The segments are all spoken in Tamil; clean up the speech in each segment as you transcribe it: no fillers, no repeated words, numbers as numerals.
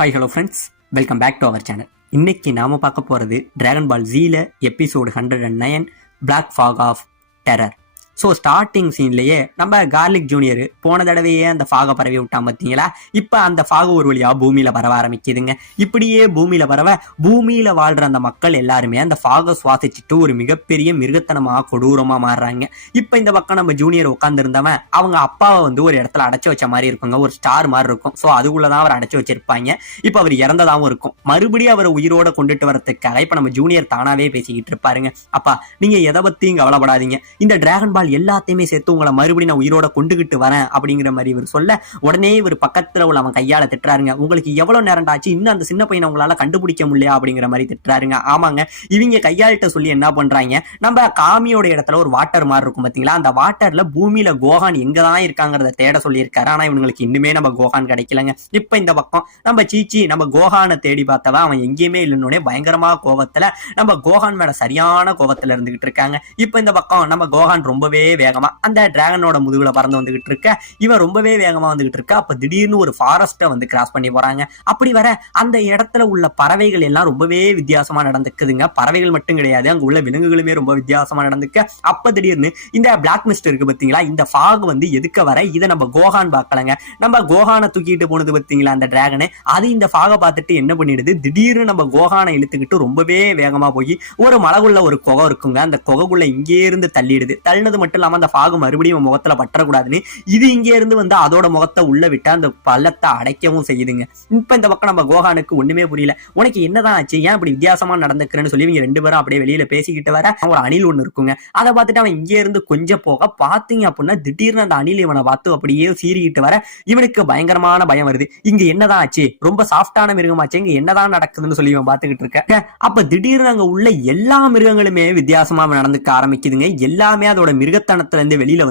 Hi hello friends, welcome back to our channel. இன்னைக்கு நாம பார்க்க போகிறது டிராகன் பால் ஜீல episode 109 black fog of terror. So starting சீன்லேயே நம்ம கார்லிக் ஜூனியர் போன தடவையே அந்த ஃபாகை பரவி விட்டான் பார்த்தீங்களா. இப்போ அந்த ஃபாகு ஒரு வழியாக பூமியில் பரவ ஆரம்பிக்குதுங்க. இப்படியே பூமியில் பரவ பூமியில் வாழ்கிற அந்த மக்கள் எல்லாருமே அந்த ஃபாகை சுவாசிச்சுட்டு ஒரு மிகப்பெரிய மிருகத்தனமாக கொடூரமாக மாறுறாங்க. இப்போ இந்த பக்கம் நம்ம ஜூனியர் உட்காந்துருந்தவன் அவங்க அப்பாவை ஒரு இடத்துல அடைச்சி வச்ச மாதிரி இருக்குங்க, ஒரு ஸ்டார் மாதிரி இருக்கும். ஸோ அதுக்குள்ளதான் அவர் அடைச்சி வச்சிருப்பாங்க. இப்போ அவர் இறந்ததாகவும் இருக்கும். மறுபடியும் அவரை உயிரோட கொண்டுட்டு வரதுக்காக இப்போ நம்ம ஜூனியர் தானாவே பேசிக்கிட்டு இருப்பாருங்க. அப்பா, நீங்க எதை பத்தியும் கவலைப்படாதீங்க, இந்த டிராகன் பால் எல்லாத்தையுமே சேர்த்து உங்களை மறுபடியும் நான் உயிரோட கொண்டுகிட்டு வரேன் அப்படிங்கிற மாதிரி இவர் சொல்ல, உடனே இவர் பக்கத்துல உள்ள அவன் கையால திட்டுறாருங்க. உங்களுக்கு எவ்வளவு நேரம் ஆச்சு, இன்னும் அந்த சின்ன பையனை உங்களால கண்டுபிடிக்க முடியல அப்படிங்கிற மாதிரி திட்டுறாருங்க. ஆமாங்க, இவங்க கையாளிட்ட சொல்லி என்ன பண்றாங்க, நம்ம காமியோட இடத்துல ஒரு வாட்டர் மாதிரி இருக்கும் பாத்தீங்களா, அந்த வாட்டர்ல பூமியில கோகான் எங்கதான் இருக்காங்கிறத தேட சொல்லியிருக்காரு. ஆனா இவங்களுக்கு இன்னுமே நம்ம கோகான் கிடைக்கலங்க. இப்ப இந்த பக்கம் நம்ம சீச்சி நம்ம கோகானை தேடி பார்த்தவன் அவன் எங்கேயுமே இல்லைன்னே பயங்கரமா கோவத்துல நம்ம கோகான் மேல சரியான கோவத்துல இருந்துகிட்டு இருக்காங்க. இப்ப இந்த பக்கம் நம்ம கோகான் ரொம்பவே வேகமா அந்த டிராகனோட முதுகுல பறந்து வந்துகிட்டு இருக்க, இவன் ரொம்பவே வேகமா வந்துகிட்டு இருக்க. அப்ப திடீர்னு ஒரு ஃபாரஸ்ட கிராஸ் பண்ணி போறாங்க. அப்படி வர அந்த இடத்துல உள்ள பறவைகள் எல்லாம் ரொம்பவே வித்தியாசமா நடந்துக்குதுங்க. பறவைகள் மட்டும் கிடையாது, அங்க உள்ள விலங்குகளுமே ரொம்ப வித்தியாசமா நடந்துக்க. அப்ப திடீர்னு இந்த பிளாக் மிஸ்ட் இருக்கு பாத்தீங்களா, இந்த ஃபாக் எதுக்க வர இதை நம்ம கோகான் பார்க்கலங்க. நம்ம கோகானை தூக்கிட்டு போனது பாத்தீங்களா அந்த டிராகனை, அது இந்த ஃபாகை பார்த்துட்டு என்ன பண்ணிடுது, திடீர்னு நம்ம கோகானை இழுத்துக்கிட்டு ரொம்பவே வேகமா போய் ஒரு மலைக்குள்ள ஒரு குகை இருக்குங்க, அந்த குகைக்குள்ள இங்கே இருந்து தள்ளிடுது. தள்ளினது மட்டும் இல்லாம அந்த ஃபாகு மறுபடியும் முகத்துல பற்றக்கூடாதுன்னு இது இங்கே இருந்து அதோட முகத்தை உள்ள விட்டு அந்த பள்ளத்தை அடைக்கவும் செய்யுதுங்க. இப்ப இந்த பக்கம் நம்ம கோகானுக்கு ஒண்ணுமே புரியல. உனக்கு என்னதான் ஆச்சு, ஏன் இப்படி வித்தியாசமா நடந்துக்கிறேன்னு சொல்லி இவங்க ரெண்டு பேரும் அப்படியே வெளியில பேசிக்கிட்டு வர ஒரு அணில் ஒண்ணு இருக்குங்க. அதை பார்த்துட்டு அவன் இங்கே இருந்து கொஞ்சம் போக பாத்தீங்க அப்படின்னா திடீர்னு அந்த அணில் இவனை பார்த்து அப்படியே சீறிக்கிட்டு வர இவனுக்கு பயங்கரமான பயம் வருது. இங்க என்னதான் ஆச்சு, ரொம்ப சாஃப்டான மிருகமாச்சு, இங்க என்னதான் நடக்குதுன்னு சொல்லி இவன் பாத்துக்கிட்டு இருக்க. அப்ப திடீர்னு அங்க உள்ள எல்லா மிருகங்களுமே வித்தியாசமா நடந்துக்க ஆரம்பிக்குதுங்க. எல்லாமே அதோட மிருகத்தனத்துல இருந்து வெளியில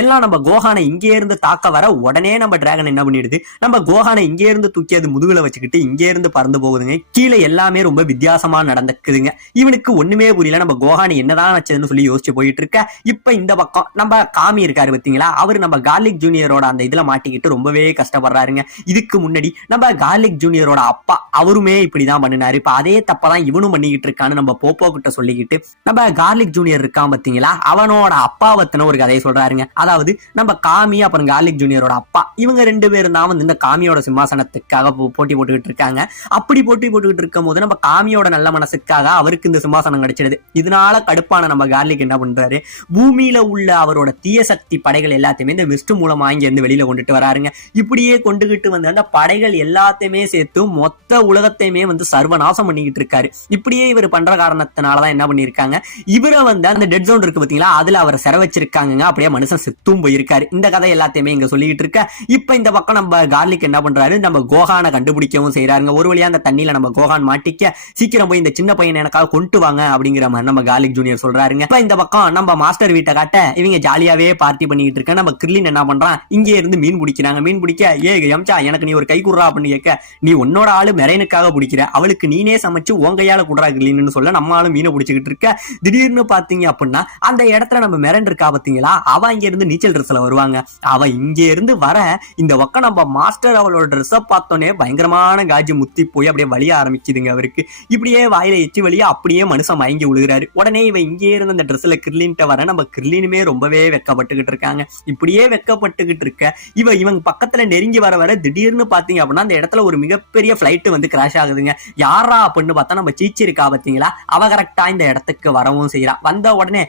எல்லாம் நம்ம கோகானை இங்கே இருந்து தாக்க வர உடனே நம்ம டிராகன் என்ன பண்ணிடுது, நம்ம கோகானை இங்கே இருந்து தூக்கி அது முதுகுல வச்சுக்கிட்டு இங்கே இருந்து பறந்து போகுதுங்க. கீழே எல்லாமே ரொம்ப வித்தியாசமா நடந்துக்குதுங்க. இவனுக்கு ஒண்ணுமே புரியல, நம்ம கோகானை என்னதான் வச்சதுன்னு சொல்லி யோசிச்சு போயிட்டு இருக்க. இப்ப இந்த பக்கம் நம்ம காமி இருக்காரு பாத்தீங்களா, அவரு நம்ம கார்லிக் ஜூனியரோட அந்த இதுல மாட்டிக்கிட்டு ரொம்பவே கஷ்டப்படுறாருங்க. இதுக்கு முன்னாடி நம்ம கார்லிக் ஜூனியரோட அப்பா அவருமே இப்படிதான் பண்ணினாரு. இப்ப அதே தப்பதான் இவனும் பண்ணிக்கிட்டு இருக்கான்னு நம்ம போப்போ கிட்ட சொல்லிக்கிட்டு நம்ம கார்லிக் ஜூனியர் இருக்கான் பாத்தீங்களா, அவனோட அப்பாவத்தின ஒரு கதையை சொல்றாருங்க. அதாவது நம்ம காமி அப்புறம் கார்லிக் ஜூனியரோட அப்பா இவங்க ரெண்டு பேரும் தான் இந்த காமியோட சிம்மாசனத்துக்காக போட்டி போட்டுக்கிட்டு இருக்காங்க. அப்படி போட்டி போட்டுக்கிட்டு இருக்கும் போது நம்ம காமியோட நல்ல மனசுக்காக அவருக்கு இந்த சிம்மாசனம் கிடைச்சிடுது. இதனால கடுப்பான நம்ம கார்லிக் என்ன பண்றாரு, பூமியில உள்ள அவரோட தீய சக்தி படைகள் எல்லாத்தையுமே இந்த மிஸ்ட் மூலமா இங்க இருந்து வெளியில கொண்டுட்டு வராருங்க. இப்படியே கொண்டுகிட்டு அந்த படைகள் எல்லாத்தையுமே சேர்த்து மொத்த உலகத்தையுமே சர்வநாசம் பண்ணிக்கிட்டு இருக்காரு. இப்படியே இவர் பண்ற காரணத்தினாலதான் என்ன பண்ணிருக்காங்க, இவரை அந்த டெட் ஜோன் இருக்கு பாத்தீங்களா, அதுல அவரை சிற வச்சிருக்காங்க. அப்படியே மனுஷன் செத்தும் போயிருக்காரு. இந்த கதை எல்லாத்தையுமே இங்க சொல்லிட்டு இருக்க. இப்ப இந்த பக்கம் நம்ம கார்லிக் என்ன பண்றாரு, நம்ம கோகானை கண்டுபிடிக்கவும் செய்யறாருங்க. ஒரு வழியா அந்த தண்ணியில நம்ம கோகான் மாட்டிக்க, சீக்கிரம் போய் இந்த சின்ன பையனை எனக்காக கொண்டு வாங்க அப்படிங்கிற மாதிரி நம்ம கார்லிக் ஜூனியர் சொல்றாருங்க. இப்ப இந்த பக்கம் நம்ம மாஸ்டர் வீட்டை காட்ட இவங்க ஜாலியாவே பார்ட்டி பண்ணிக்கிட்டு இருக்க. நம்ம கிர்லின் என்ன பண்றான், இங்கே இருந்து மீன் பிடிக்கிறாங்க. மீன் பிடிக்க, ஏ எம்சா எனக்கு நீ ஒரு கை குடுறா அப்படின்னு கேட்க, நீ உன்னோட ஆளு மெரைனுக்காக பிடிக்கிற, அவளுக்கு நீனே சமைச்சு உன் கையால குடுறா கிர்லின்னு சொல்ல நம்ம ஆளு மீனை பிடிச்சிக்கிட்டு இருக்க. திடீர்னு பாத்தீங்க அப்படின்னா அந்த இடத்துல நம்ம மெரன் இருக்கா பாத்தீங்களா, அவ இங்க இருந்து நீச்சல் ட்ரெஸ்ல வருவாங்க. அவ இங்க இருந்து வர இந்த பக்கம் நம்ம மாஸ்டர் அவளோட ட்ரெஸ்ஸை பார்த்தோன்னே பயங்கரமான காஜி முத்தி போய் அப்படியே வலிய ஆரம்பிக்குதுங்க அவருக்கு. இப்படியே வாயில எச்சி வழியா அப்படியே மனுஷன் மயங்கி விழுகிறாரு. உடனே இவ இங்கே இருந்து அந்த ட்ரெஸ்ல கிர்லின்ட்ட வர நம்ம கிர்லினுமே ரொம்பவே வெக்கப்பட்டுக்கிட்டு இருக்காங்க. இப்படியே வெக்கப்பட்டுக்கிட்டு இருக்க இவங்க பக்கத்துல நெருங்கி வர வர திடீர்னு பாத்தீங்க அப்படின்னா அந்த இடத்துல ஒரு மிகப்பெரிய பிளைட் கிராஷ் ஆகுதுங்க. யாரா அப்படின்னு பார்த்தா நம்ம சீச்சி இருக்கா பாத்தீங்களா, அவ கரெக்டா இந்த இடத்துக்கு வரவும் செய்யறா. வந்த உடனே,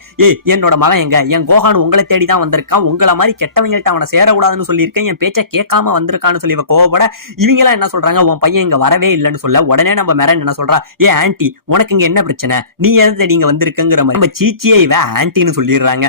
என்னோட மகன் எங்க, என் கோகான் உங்களை தேடிதான் வந்திருக்கான், உங்களை மாதிரி கெட்டவங்கள்ட்ட அவனை சேரக்கூடாதுன்னு சொல்லியிருக்கேன், என் பேச்சை கேட்காம வந்திருக்கான்னு சொல்லி கோவப்பட இவங்க எல்லாம் என்ன சொல்றாங்க, உன் பையன் இங்க வரவே இல்லைன்னு சொல்ல உடனே நம்ம மெரன் என்ன சொல்றா, ஆன்டி உனக்கு இங்க என்ன பிரச்சனை, நீ எதை தேடி இங்க வந்திருக்குங்கிற மாதிரி நம்ம சீச்சியே இவ ஆன்டின்னு சொல்லிடுறாங்க.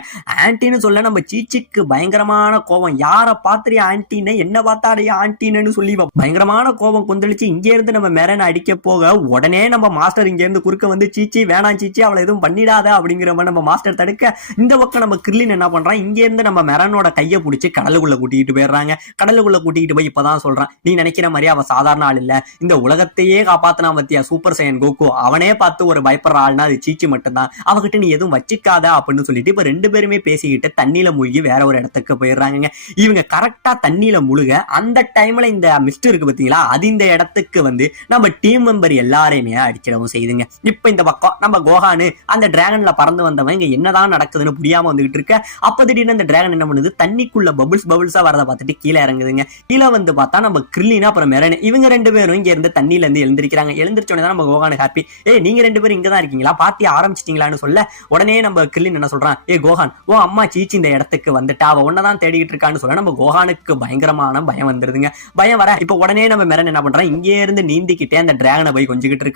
ஆன்டின்னு சொல்ல நம்ம சீச்சிக்கு பயங்கரமான கோபம், யார பாத்திரியா ஆன்டின்னு, என்ன பார்த்தாடையா ஆன்டின்னு சொல்லி பயங்கரமான கோபம் கொந்தளிச்சு இங்க இருந்து நம்ம மெரன் அடிக்க போக உடனே நம்ம மாஸ்டர் இங்க இருந்து குறுக்க சீச்சி வேணாம் சீச்சி அவளை எதுவும் பண்ணிடாத அப்படிங்கிற மாதிரி நம்ம மாஸ்டர் தடுக்க, இந்த பக்கம் நம்ம கிர்லின் என்ன பண்றான், இங்க இருந்து நம்ம மெரனோட கையை பிடிச்சி கடலுக்குள்ள கூட்டிட்டு போயிடுறாங்க. கடலுக்குள்ள கூட்டிட்டு போய் இப்பதான் சொல்றான், நீ நினைக்கிற மாதிரி அவ சாதாரண ஆள் இல்ல, இந்த உலகத்தையே காப்பாத்தினா பத்தியா சூப்பர் சையன் கோகு, அவனே பார்த்து ஒரு பயப்படுற ஆள்னா அது சீச்சி மட்டும்தான், அவகிட்ட நீ எதுவும் வச்சுக்காத அப்படின்னு சொல்லிட்டு இப்ப 2 பேருமே பேசிக்கிட்டு தண்ணியில மூழ்கி வேற ஒரு இடத்துக்கு போயிடுறாங்க. இவங்க கரெக்டா தண்ணியில முழுக அந்த டைம்ல இந்த மிஸ்ட் இருக்கு பாத்தீங்களா, அது இந்த இடத்துக்கு வந்து நம்ம டீம் மெம்பர் எல்லாரையுமே அடிச்சிடவும் செய்யுதுங்க. இப்ப இந்த பக்கம் நம்ம கோகானு அந்த டிராகன்ல பறந்து வந்தவன் இங்க என்னதான் நடக்குதுன்னு புரியாம வந்துகிட்டு இருக்க. அப்ப திடீர்னு அந்த டிராகன் என்ன பண்ணுது, தண்ணிக்குள்ள பபுள்ஸா வரதை பார்த்துட்டு கீழே இறங்குதுங்க. கீழே வந்து பார்த்தா நம்ம கிர்லினா அப்புறம் மெரன் இவங்க 2 பேரும் இங்க இருந்து தண்ணியில இருந்து எழுந்திருக்கிறாங்க. எழுந்திரிச்சோடனே நம்ம கோகானு ஹாப்பி, நீங்க 2 பேரும் இங்கதான் இருக்கீங்களா, பாத்தி ஆரம்பிச்சிட்டீங்களான்னு சொல்ல உடனே நம்ம கிர்லின் என்ன சொல்றான், கோகான் ஓ அம்மா சீச்சி இந்த இடத்துக்கு வந்துட்டா, அவ ஒன்னதான் தேடிட்டு இருக்கான்னு சொல்ல நம்ம கோகானுக்கு பயங்கரமான பயம் வந்துருதுங்க. பயம் வர இப்ப உடனே நம்ம மெரன் என்ன பண்றான், இங்கே இருந்து நீந்திக்கிட்டே அந்த டிராகனை போய் கொஞ்சிக்கிட்டு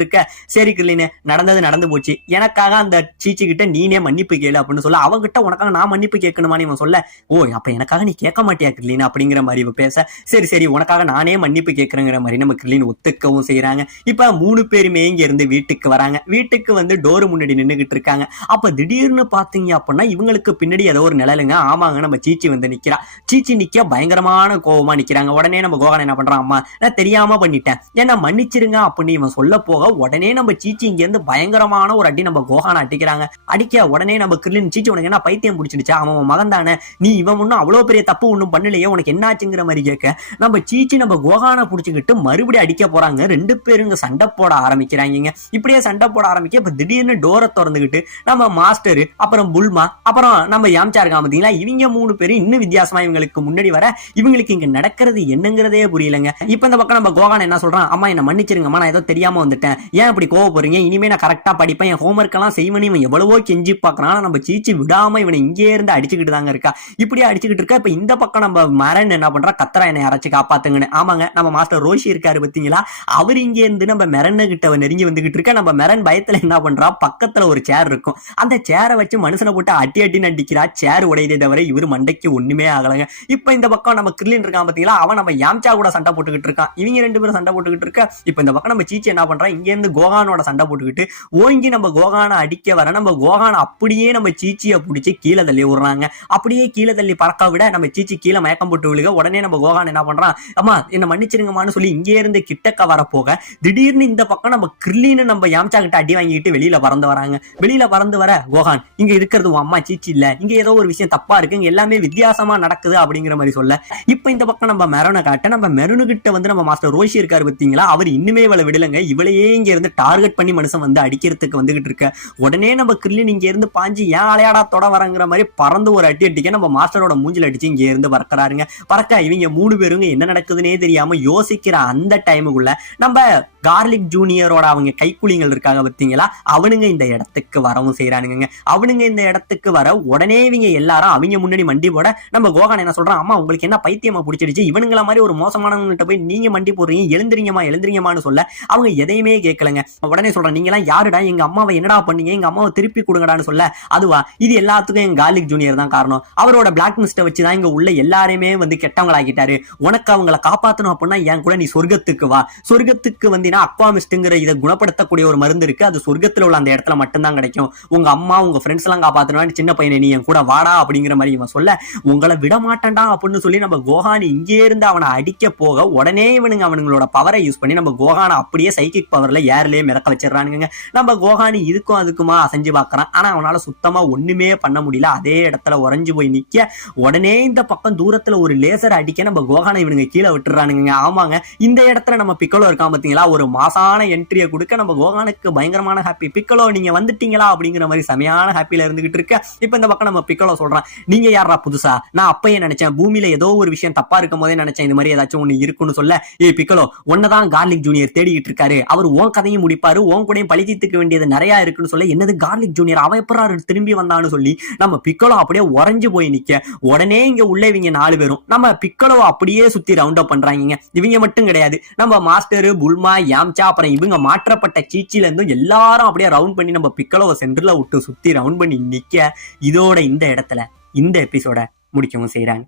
இருக்க. சரி கிர்லின், நடந்தது நடந்து போச்சு, எனக்காக அந்த சீச்சி கிட்ட நீனே மன்னிப்பு கேளு அப்படின்னு சொல்ல, அவங்கிட்ட உனக்காக நான் மன்னிப்பு கேட்கணுமான்னு இவன் சொல்ல, ஓ அப்ப எனக்காக நீ கேட்க மாட்டியா கிர்லின் அப்படிங்கிற மாதிரி இவ பேச, சரி உனக்காக நானே மன்னிப்பு கேட்கறேங்கிற மாதிரி நம்ம கிர்லின் ஒத்துக்கவும் செய்யறாங்க. இப்ப 3 பேருமே இங்க இருந்து வீட்டுக்கு வராங்க. வீட்டுக்கு வந்து டோர் முன்னாடி நின்னுகிட்டு இருக்காங்க. அப்ப திடீர்னு பாத்தீங்க அப்படின்னா இவங்களுக்கு பின்னாடி ஏதோ ஒரு நிழலுங்க. ஆமாங்க, நம்ம சீச்சி வந்து நிக்கிறா. சீச்சி நிக்க பயங்கரமான கோவமா நிக்கிறாங்க. உடனே நம்ம கோகான் என்ன பண்றான், அம்மா நான் தெரியாம பண்ணிட்டேன், ஏன்னா மன்னிச்சிருங்க அப்படின்னு இவன் சொல்ல போக உடனே நம்ம சீச்சி இங்க இருந்து பயங்கரமான ஒரு அடி நம்ம கோகான அடிக்கிறாங்க. அடிக்க உடனே நம்ம கிர்லின், சீச்சி உனக்கு என்ன பைத்தியம் பிடிச்சிடுச்சா, அவன் மகன் தானே, நீ இவன் ஒன்னும் அவ்வளவு பெரிய தப்பு ஒன்னும் பண்ணலையே, உனக்கு என்ன ஆச்சுங்கிற மாதிரி கேட்க நம்ம சீச்சி நம்ம கோகான புடிச்சுக்கிட்டு மறுபடியும் அடிக்க போறாங்க. 2 பேருங்க சண்டை போட ஆரம்பிக்கிறாங்க. இப்படியே சண்டை போட ஆரம்பிக்க இப்ப திடீர்னு டோரை திறந்துகிட்டு நம்ம மாஸ்டர் அப்புறம் புல்மா அப்புறம் நம்ம யாம்சா இருக்கான் பாத்தீங்களா, இவங்க 3 பேரும் இன்னும் வித்தியாசமா இவங்களுக்கு முன்னாடி வர இவங்களுக்கு இங்க நடக்கிறது என்னங்கிறதே புரியலங்க. இப்ப இந்த பக்கம் நம்ம கோகான் என்ன சொல்றான், அம்மா என்ன மன்னிச்சிருங்கம்மா, நான் ஏதோ தெரியாம வந்துட்டேன், ஏன் இப்படி கோவப்படுறீங்க, இனிமே நான் கரெக்டா படிப்பேன், என் ஹோம்ஒர்க் எல்லாம் செய்வனு இவன் எவ்வளவோ கெஞ்சி பாக்குறான். நம்ம சீச்சி விடாம இவனை இங்கே இருந்து அடிச்சுக்கிட்டு தாங்க இருக்கா. இப்படியே அடிச்சுக்கிட்டு இருக்கா. இப்ப இந்த பக்கம் நம்ம மரன் என்ன பண்றா, கத்தரா என்னை யாராச்சும் காப்பாத்துங்கன்னு. ஆமாங்க, நம்ம மாஸ்டர் ரோஷி இருக்காரு பாத்தீங்களா, அவர் இங்க இருந்து நம்ம மெரன் கிட்ட நெருங்கி வந்துகிட்டு இருக்க. நம்ம மெரன் பயத்துல என்ன பண்றா, பக்கத்துல ஒரு சேர் இருக்கும், அந்த சேரை வச்சு மனுஷனை போட்டு அட்டின்னு அடிக்கிறா. சேர் உடையதே தவிர இவர் மண்டைக்கு ஒண்ணுமே ஆகலங்க. இப்ப இந்த பக்கம் நம்ம கிர்லின் இருக்கான் பாத்தீங்களா, அவன் நம்ம யாம்சா கூட சண்டை போட்டுக்கிட்டு இருக்கான். இவங்க 2 பேரும் சண்டை போட்டுக்கிட்டு இருக்க. இப்ப இந்த பக்கம் நம்ம சீச்சி என்ன பண்றா, இங்க இருந்து கோகானோட சண்டை போட்டுக்கிட்டு ஓங்கி நம்ம கோகான அடிக்க வர நம்ம கோகான அப்படியே நம்ம சீச்சியை பிடிச்சி கீழே தள்ளி விடுறாங்க. அப்படியே கீழே தள்ளி பறக்க விட நம்ம சீச்சி கீழே மயக்கம் போட்டு விழுக. உடனே நம்ம கோகான் என்ன பண்றான், அம்மா என்ன மன்னிச்சிருங்கம்மான்னு சொல்லி இங்கே இருந்து கிட்டக்க வர போக திடீர்னு இந்த பக்கம் நம்ம கிர்லின்னு நம்ம யாம்சா கிட்ட அடி வாங்கிட்டு வெளியில பறந்து வராங்க. வெளியில பறந்து வர கோகான், இங்க இருக்கிறது உன் அம்மா சீச்சி இல்ல, இங்க ஏதோ ஒரு விஷயம் தப்பா இருக்கு, இங்க எல்லாமே வித்தியாசமா நடக்குது அப்படிங்கிற மாதிரி சொல்ல, இப்ப இந்த பக்கம் நம்ம மெரனை காட்ட நம்ம மெரனு கிட்ட வந்து நம்ம மாஸ்டர் ரோஷி இருக்காரு பாத்தீங்களா, அவர் இன்னுமே இவளை விடலங்க. இவளையே இங்க இருந்து டார்கெட் பண்ணி மனுஷன் வந்து அடிக்கிறதுக்கு வந்துகிட்டு இருக்க. உடனே நம்ம கிர்லின் இங்க இருந்து பாஞ்சு ஏன் அலையாடா தொட வரங்கிற மாதிரி பறந்து ஒரு அடி அடிக்க நம்ம மாஸ்டரோட மூஞ்சில அடிச்சு இங்க இருந்து பறக்கிறாருங்க. பறக்க இவங்க 3 பேருங்க என்ன நடக்குதுன்னே தெரியாம யோசிக்கிற அந்த டைமுக்குள்ள நம்ம கார்லிக் ஜூனியரோட அவங்க கைக்குலிங்கள் இருக்காங்க பாத்தீங்களா, அவனுங்க இந்த இடத்துக்கு வரவும் செய்யறானுங்க. அவனுங்க இந்த இடத்துக்கு வர உடனே இவங்க எல்லாரும் அவங்க முன்னாடி மண்டி போட நம்ம கோகான் என்ன சொல்றான், அம்மா உங்களுக்கு என்ன பைத்தியமா பிடிச்சிடுச்சு, இவனுங்கள மாதிரி ஒரு மோசமானவங்கள்ட்ட போய் நீங்க மண்டி போடுறீங்க, எழுந்திரிங்கம்மான்னு சொல்ல அவங்க எதையுமே கேட்கலங்க. உடனே சொல்றான், நீங்க எல்லாம் யாருடா, எங்க அம்மாவை என்னடா பண்ணீங்க, எங்க அம்மாவை திருப்பி கொடுங்கடான்னு சொல்ல, அதுவா இது எல்லாத்துக்கும் எங்க கார்லிக் ஜூனியர் தான் காரணம், அவரோட பிளாக் மிஸ்ட வச்சுதான் இங்க உள்ள எல்லாருமே வந்து கெட்டவங்களாக்கிட்டாரு, உனக்கு அவங்களை காப்பாத்தணும் அப்படின்னா என் கூட நீ சொர்க்கத்துக்கு வா, சொர்க்கத்துக்கு வந்தீங்கன்னா அக்வா மிஸ்ட்ங்கிற இதை குணப்படுத்தக்கூடிய ஒரு மருந்து இருக்கு, அது சொர்க்கத்துல உள்ள அந்த இடத்துல மட்டும்தான் கிடைக்கும், உங்க அம்மா உங்க ஃப்ரெண்ட்ஸ் எல்லாம் காப்பாத்தணும், சின்ன பையனை நீ என் கூட வாடா அப்படிங்கிற மாதிரி இவன் சொல்ல, உங்களை விட மாட்டேன்டா அப்படின்னு சொல்லி நம்ம கோகான் இங்கே இருந்து அவனை அடிக்க போக உடனே இவனுங்க அவனுங்களோட பவரை யூஸ் பண்ணி நம்ம கோகானை அப்படியே சைக்கிக் பவர்ல ஏர்லயே மிதக்க வச்சிடறானுங்க. நம்ம கோகானி இதுக்கும் அதுக்குமா அசைஞ்சு பாக்குறான். ஆனா அவனால சுத்தமா ஒண்ணுமே பண்ண முடியல. அதே இடத்துல உறைஞ்சு போய் நிக்க உடனே இந்த பக்கம் தூரத்துல ஒரு லேசர் அடிக்க நம்ம கோகானை இவனுங்க கீழே விட்டுறானுங்க. ஆமாங்க, இந்த இடத்துல நம்ம பிக்கலோ இருக்கான் பாத்தீங்களா, ஒரு மாசான என்ட்ரியை கொடுக்க நம்ம கோகானுக்கு பயங்கரமான ஹாப்பி. பிக்கலோ நீங்க வந்துட்டீங்களா அப்படிங்கிற மாதிரி செமையான ஹாப்பில இருந்துகிட்டு இருக்க. இப்ப இந்த பக்கம் நம்ம பிக்கலோ சொல்றான், நீங்க யாரா புதுசா, நான் அப்பயே நினைச்சேன் பூமியில ஏதோ ஒரு விஷயம் தப்பா இருக்கும் போதே நினைச்சேன் இந்த மாதிரி ஏதாச்சும் ஒண்ணு இருக்குன்னு சொல்ல, பிக்கலோ ஒன்னதான் கார்லிக் ஜூனியர் தேடிட்டு இருக்காரு, அவர் உன் கதையும் முடிப்பாரு, உன் கூடயும் பழித்தீர்த்துக்க வேண்டியது நிறைய இருக்குன்னு சொல்ல, என்னது கார்லிக் ஜூனியர் அவன் எப்பறாரு திரும்பி வந்தான்னு சொல்லி நம்ம பிக்கலோ அப்படியே உறைஞ்சு போய் நிக்க உடனே இங்க உள்ள இவங்க 4 பேரும் நம்ம பிக்கலோ அப்படியே சுத்தி ரவுண்ட் அப் பண்றாங்க. இவங்க மட்டும் கிடையாது, நம்ம மாஸ்டர் புல்மா யாம்சா அப்புறம் இவங்க மாற்றப்பட்ட சீச்சில இருந்தும் எல்லாரும் அப்படியே ரவுண்ட் பண்ணி நம்ம பிக்கலோவை சென்டர்ல விட்டு சுத்தி ரவுண்ட் பண்ணி நிக்க இதோட இந்த இடத்துல இந்த எபிசோட முடிக்கவும் செய்யறாங்க.